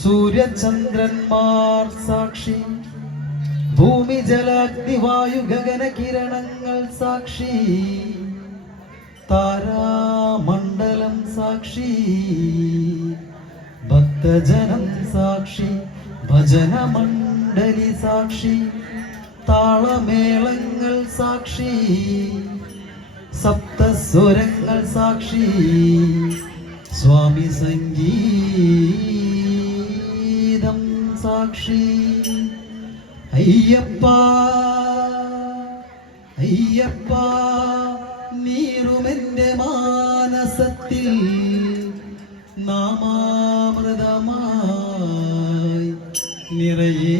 സൂര്യചന്ദ്രന്മാർ സാക്ഷി, ഭൂമി ജലാഗ്നി വായു ഗഗന കിരണങ്ങൾ സാക്ഷി, താരാമണ്ഡലം സാക്ഷി, ഭക്തജനം സാക്ഷി, ഭജനമണ്ഡലി സാക്ഷി, താളമേളങ്ങൾ സാക്ഷി, സപ്തസ്വരങ്ങൾ സാക്ഷി, സ്വാമി സംഗീതം സാക്ഷി. അയ്യപ്പ അയ്യപ്പ നീറുമെന്റെ മാനസത്തിൽ നാമാമൃതമായി നിറയേ